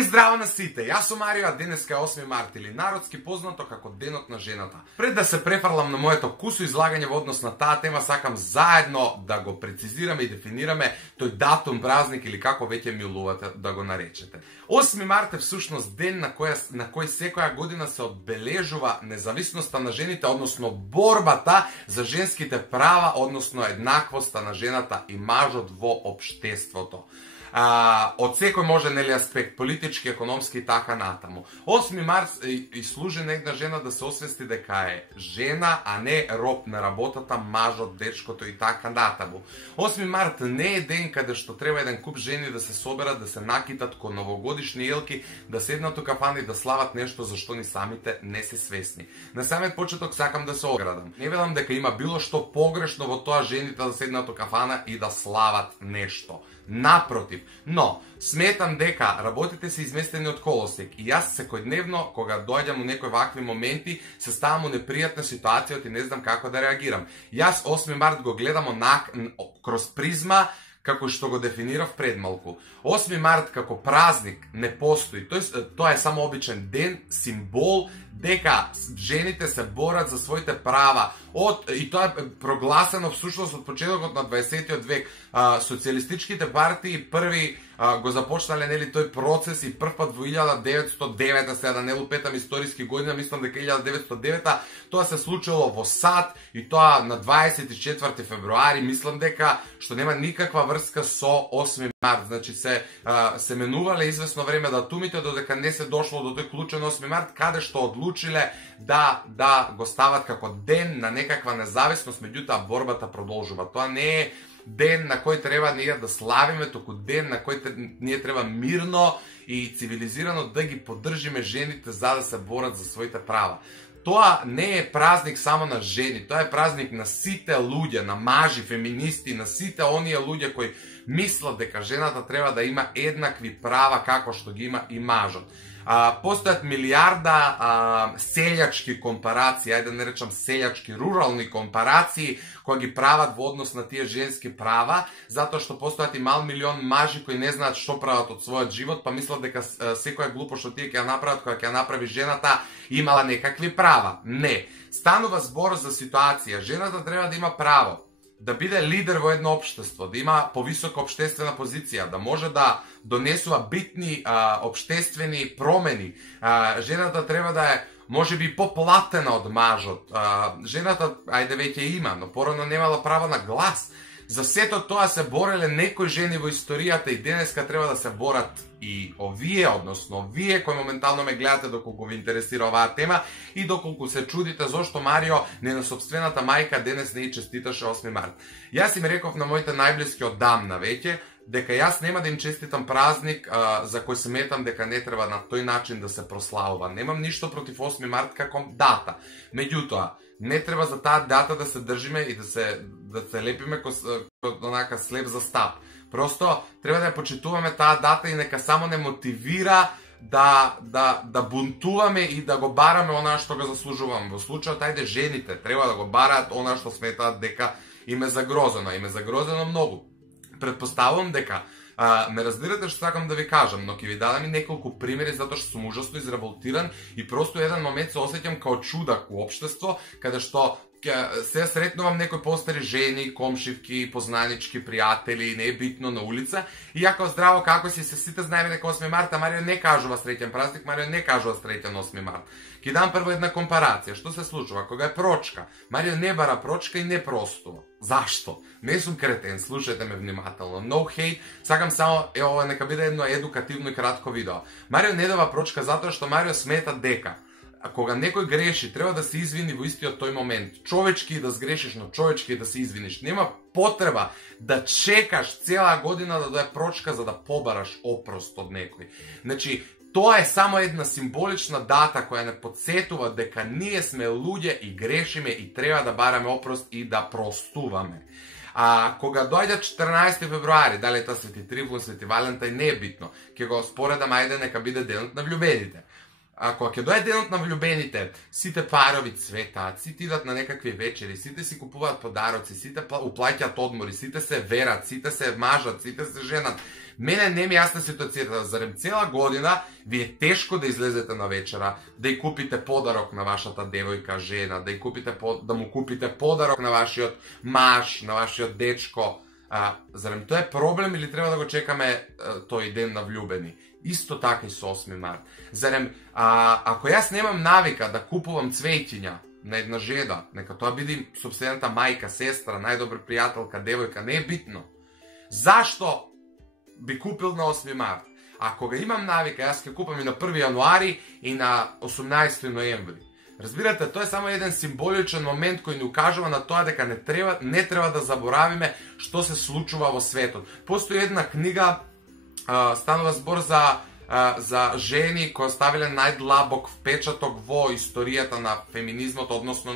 И здраво на сите, јас сум Марио, а денеска е 8 март или народски познато како Денот на жената. Пред да се префрлам на моето кусо излагање во однос на таа тема, сакам заедно да го прецизираме и дефинираме тој датум, празник или како веќе милувате да го наречете. 8 март е всушност ден на кој секоја година се одбележува независноста на жените, односно борбата за женските права, односно еднаквоста на жената и мажот во општеството. Од секој може, нели, аспект, политички, економски и така натаму. 8 март и служи на една жена да се освести дека е жена, а не роб на работата, мажот, дечкото и така натаму. 8 март не е ден каде што треба еден куп жени да се соберат, да се накитат ко новогодишни елки, да седнат у кафана и да слават нешто за што ни самите не се свесни. На самиот почеток сакам да се оградам. Не велам дека има било што погрешно во тоа жените да седнат у кафана и да слават нешто. Напротив, но сметам дека работите се изместени од колосек и јас секојдневно кога доаѓам у некои вакви моменти се ставам у непријатна ситуација и не знам како да реагирам. Јас 8 март го гледам кроз призма како што го дефинирав пред малку. 8 март како празник не постои. Тоа е само обичен ден, символ дека жените се борат за своите права. И тоа е прогласено всушност од почетокот на 20-тиот век. Социјалистичките партии први го започнале, нели, тој процес и првпат во 1909, сега да не лупетам историски година, мислам дека 1909 тоа се случило во САД и тоа на 24 февруари, мислам дека што нема никаква врска со 8 март. Значи се менувале известно време датумите додека не се дошло до тој клучен 8 март, каде што одлучиле да го стават како ден на некаква независност, меѓутоа борбата продолжува. Тоа не е ден на кој треба ние да славиме, току ден на кој ние треба мирно и цивилизирано да ги поддржиме жените за да се борат за своите права. Тоа не е празник само на жени, тоа е празник на сите луѓе, на мажи, феминисти, на сите оние луѓе кои мислат дека жената треба да има еднакви права како што ги има и мажот. Постојат милиарда селјачки компарации, ајде да не речам селјачки, рурални компарации кои ги прават во однос на тие женски права, затоа што постојат и мал милион мажи кои не знаат што прават од својот живот, па мислат дека секоја глупост што тие ќе ја направат, која ќе ја направи жената, имала некакви права. Не. Станува збор за ситуација. Жената треба да има право да биде лидер во едно општество, да има повисока општествена позиција, да може да донесува битни општествени промени. Жената треба да е можеби поплатена од мажот. Жената, ајде веќе има, но порано немала право на глас. За сето тоа се бореле некои жени во историјата и денеска треба да се борат и овие, односно вие кои моментално ме гледате доколку ви интересира оваа тема и доколку се чудите зошто Марио не на собствената мајка денес не и честиташе 8 март. Јас им реков на моите најблиски одамна веќе дека јас нема да им честитам празник за кој сметам дека не треба на тој начин да се прославува. Немам ништо против 8 март како дата. Меѓутоа, не треба за таа дата да се држиме и да се лепиме онака слеп за стап. Просто треба да ја почитуваме таа дата и нека само не мотивира да бунтуваме и да го бараме онаа што го заслужуваме. Во случајот, ајде, жените треба да го бараат онаа што сметаат дека им е загрозено. Им е загрозено многу. Предпоставувам дека ме разбирате што сакам да ви кажам, но ќе ви дадам и неколку примери затоа што сум ужасно изреволтиран и просто еден момент се осеќам као чудак у општество, каде што се сретнувам некои постари жени, комшивки, познанички, пријатели, не е битно на улица и ја као здраво како си, се сите знаеме дека 8 марта, Марио не кажува среќен празник, Марио не кажува среќен 8 март. Ќе дам прво една компарација, што се случува кога е прочка. Марио не бара прочка и не простува. Зашто? Не сум кретен, слушајте ме внимателно. No hate, сакам само, ова нека биде едно едукативно и кратко видео. Марио не дава прочка затоа што Марио смета дека кога некој греши, треба да се извини во истиот тој момент. Човечки да сгрешиш, но човечки да се извиниш. Нема потреба да чекаш цела година да дое прочка за да побараш опрост од некој. Значи, тоа е само една символична дата која не подсетува дека ние сме луѓе и грешиме и треба да бараме опрост и да простуваме. Кога дојде 14 февруари, дали тоа Свети Трифун, Свети Валентај, не е битно. Ќе го споредам, ајде нека биде денот на влюбените. кога ќе дојде денот на влюбените, сите парови цветаат, сите идат на некакви вечери, сите си купуваат подароци, сите уплаќаат одмори, сите се верат, сите се мажат, сите се женат. Мене не ми јасна ситуацијата, зарем цела година ви е тешко да излезете на вечера, да ја купите подарок на вашата девојка, жена, да му купите подарок на вашиот маж, на вашиот дечко. Зарем тоа е проблем или треба да го чекаме тој ден на влюбени? Исто така и со 8 март. Зарем, ако јас немам навика да купувам цвеќиња на една жена, нека тоа биде сопствената мајка, сестра, најдобра пријателка, девојка, не е битно. Зашто би купил на 8 март? Ако ga имам навика, јас ќе купам и на 1 јануари и на 18 ноември. Разбирате, тоа е само еден символичен момент кој ни укажува на тоа дека не треба да заборавиме што се случува во светот. Постои една книга, станува збор за жени кои оставиле најдлабок впечаток во историјата на феминизмот, односно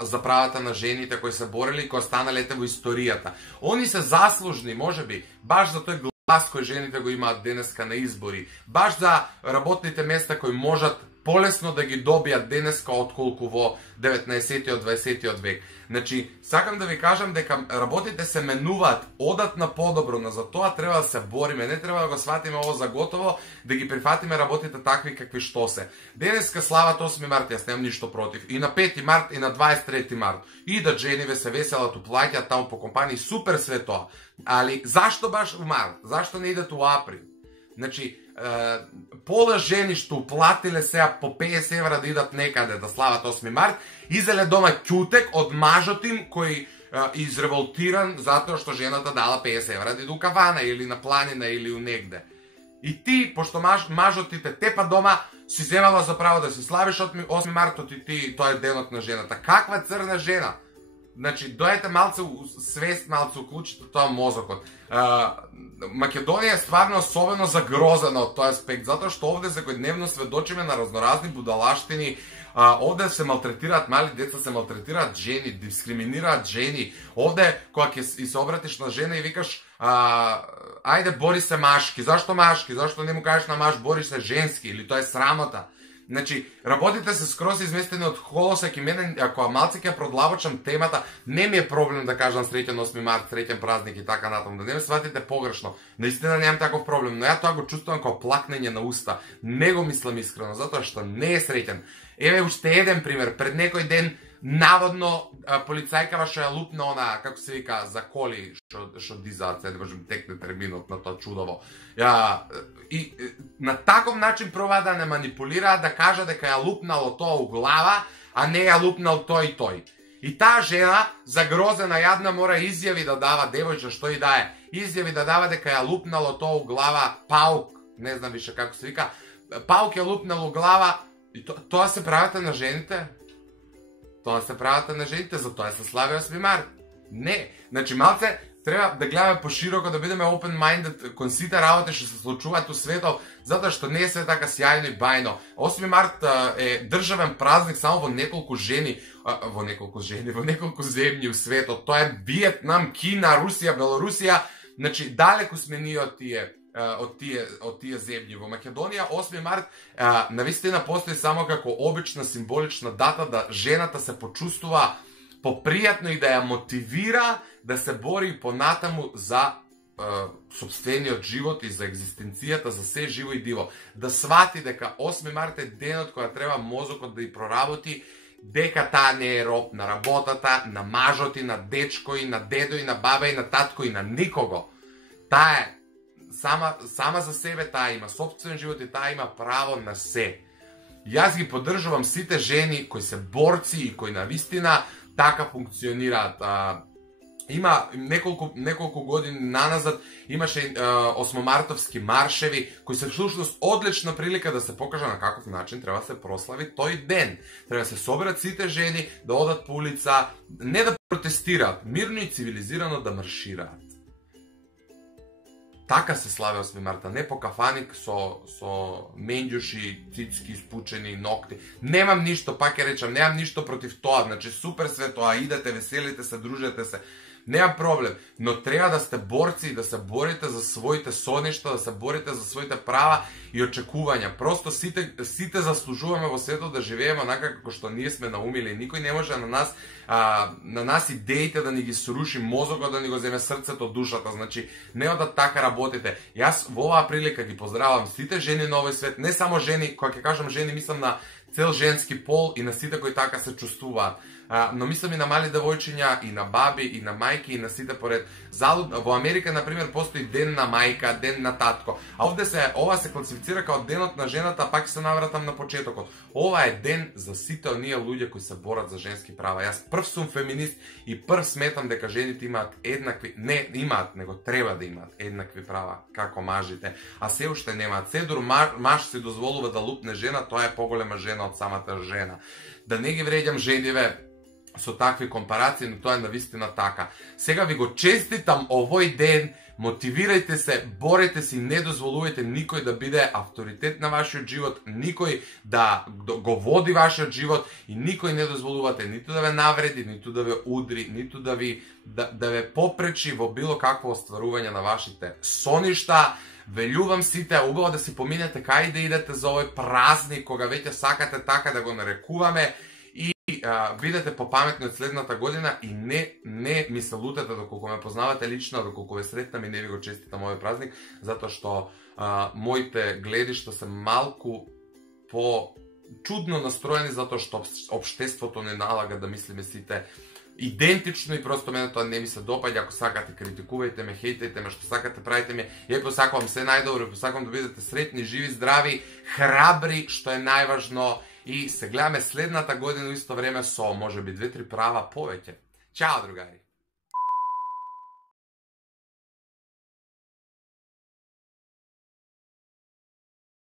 за правата на жените кои се борели и кои останале во историјата. Они се заслужни, можеби, баш за тој глас кој жените го имаат денеска на избори, баш за работните места кои можат полесно да ги добијат денеска отколку во 19-тиот, 20-тиот век. Значи, сакам да ви кажам дека работите се менуваат, одат на подобро, но за тоа треба да се бориме, не треба да го сватиме ово за готово, да ги прифатиме работите такви какви што се. Денеска слават 8 март, јас немам ништо против, и на 5 март и на 23 март. И да жениве се веселат, уплаќаат таму по компании, супер све тоа. Али зашто баш у март? Зашто не идат у април? Значи, пола жени што уплатиле сега по 50 евра да идат некаде да слават 8 март, изеле дома ќутек од мажот им кој изреволтиран затоа што жената дала 50 евра да иду у кавана или на планина или у негде. И ти, пошто мажот ти те тепа дома, си земала за право да си славиш 8 мартот и ти, тоа е денот на жената. Каква црна жена? Значи, дојете малце свест, малце уклучите тоа мозокот. Македонија е стварно особено загрозена од тој аспект, затоа што овде секојдневно сведочиме на разноразни будалаштини, овде се малтретираат мали деца, се малтретираат жени, дискриминираат жени. Овде, кога ќе се обратиш на жена и викаш, ајде бори се машки, зашто машки, зашто не му кажеш на маж бори се женски, или тоа е срамота. Значи, работите се скроз изместени од колосек и мене, ако малце ќе продлабочам темата, не ми е проблем да кажам среќен 8 март, среќен празник и така натаму, да не ме сватите погрешно. Наистина немам таков проблем, но ја тоа го чувствувам како плакнење на уста. Не го мислам искрено, затоа што не е среќен. Еве уште еден пример, пред некој ден наводно полицајкава што ја лупна она, како се вика, за коли што дизаат, се да можем текне терминот на тоа чудово. И на таков начин пробаа да не манипулираат, да кажа дека ја лупнало тоа у глава, а не ја лупнал тој и тој. И таа жена, загрозена јадна, мора изјави да дава, девојче што и да е, изјави да дава дека ја лупнало тоа у глава паук, не знам више како се вика, паук ја лупнал у глава, и тоа се правите на жените? Тоа се правите на жените, за тоа се слави 8 март. Не, значи малце треба да гледаме пошироко, да бидеме open-minded кон сите работи што се случуваат у светот, затоа што не е све така сјајно и бајно. 8 март е државен празник само во неколку земји у светот. Тоа е Виетнам, Кина, Русија, Белорусија, значи далеку сме ние од тие земји. Во Македонија 8 март навистина постои само како обична символична дата да жената се почувствува попријатно и да ја мотивира да се бори понатаму за сопствениот живот и за екзистенцијата, за се живо и диво. Да свати дека 8 март е денот кога треба мозокот да ја проработи, дека таа не е роб на работата, на мажот и на дечко и на дедо и на баба и на татко и на никого. Таа е сама за себе, таа има сопствен живот и таа има право на се. Јас ги поддржувам сите жени кои се борци и кои навистина така функционираат. Има неколку години наназад имаше 8-мартовски маршеви кои се всушност одлична прилика да се покаже на каков начин треба да се прослави тој ден. Треба да се соберат сите жени, да одат по улица, не да протестираат, мирно и цивилизирано да маршираат. Така се слави 8 марта, не по кафаник со менџуши, цицки, испучени, ногти. Немам ништо, пак ја речам, немам ништо против тоа, значи супер све тоа, идете, веселите се, дружете се. нема проблем, но треба да сте борци и да се борите за своите соништа, да се борите за своите права и очекувања. Просто сите заслужуваме во светот да живееме онака како што ние сме наумили. Никој не може на нас идеите да ни ги сруши мозокот, да ни го земе срцето, душата. Значи, не да така работите. Јас во оваа прилика ги поздравам сите жени на овој свет, не само жени, кога ќе кажам жени, мислам на цел женски пол и на сите кои така се чувствуваат. Но мислам и на мали девојчиња, и на баби, и на мајки, и на сите поред. Во Америка, например, постои ден на мајка, ден на татко. А ова се класифицира као денот на жената, пак се навратам на почетокот. Ова е ден за сите оние луѓе кои се борат за женски права. Јас прв сум феминист и прв сметам дека жените имаат еднакви, не имаат, него треба да имаат еднакви права како мажите, а се уште немаат. Седор маж се дозволува да лупне жена, тоа е поголема жена од самата жена. Да не ги вреѓам жениве со такви компарации, но тоа е навистина така. Сега ви го честитам овој ден, мотивирајте се, борете се и не дозволувајте никој да биде авторитет на вашиот живот, никој да го води вашиот живот и никој не дозволувате ниту да ве навреди, ниту да ве удри, ниту да ве попречи во било какво остварување на вашите соништа. Ве љубам сите, убаво да си поминете кај да идете за овој празник, кога веќе сакате така да го нарекуваме. Бидете попаметни од следната година и не ми се лутете доколку ме познавате лично, доколку ве сретнам и не ви го честитам овој празник, затоа што моите гледишта се малку по чудно настроени, затоа што општеството не налага да мислиме сите идентично и просто мене тоа не ми се допаѓа. Ако сакате, критикувајте ме, хейтајте ме, што сакате, правите ми. Ја посакувам се најдобро, посакувам да бидете сретни, живи, здрави, храбри, што е најважно. И се гледаме следната година исто време со, може би, 2-3 права повеќе. Чао, другари!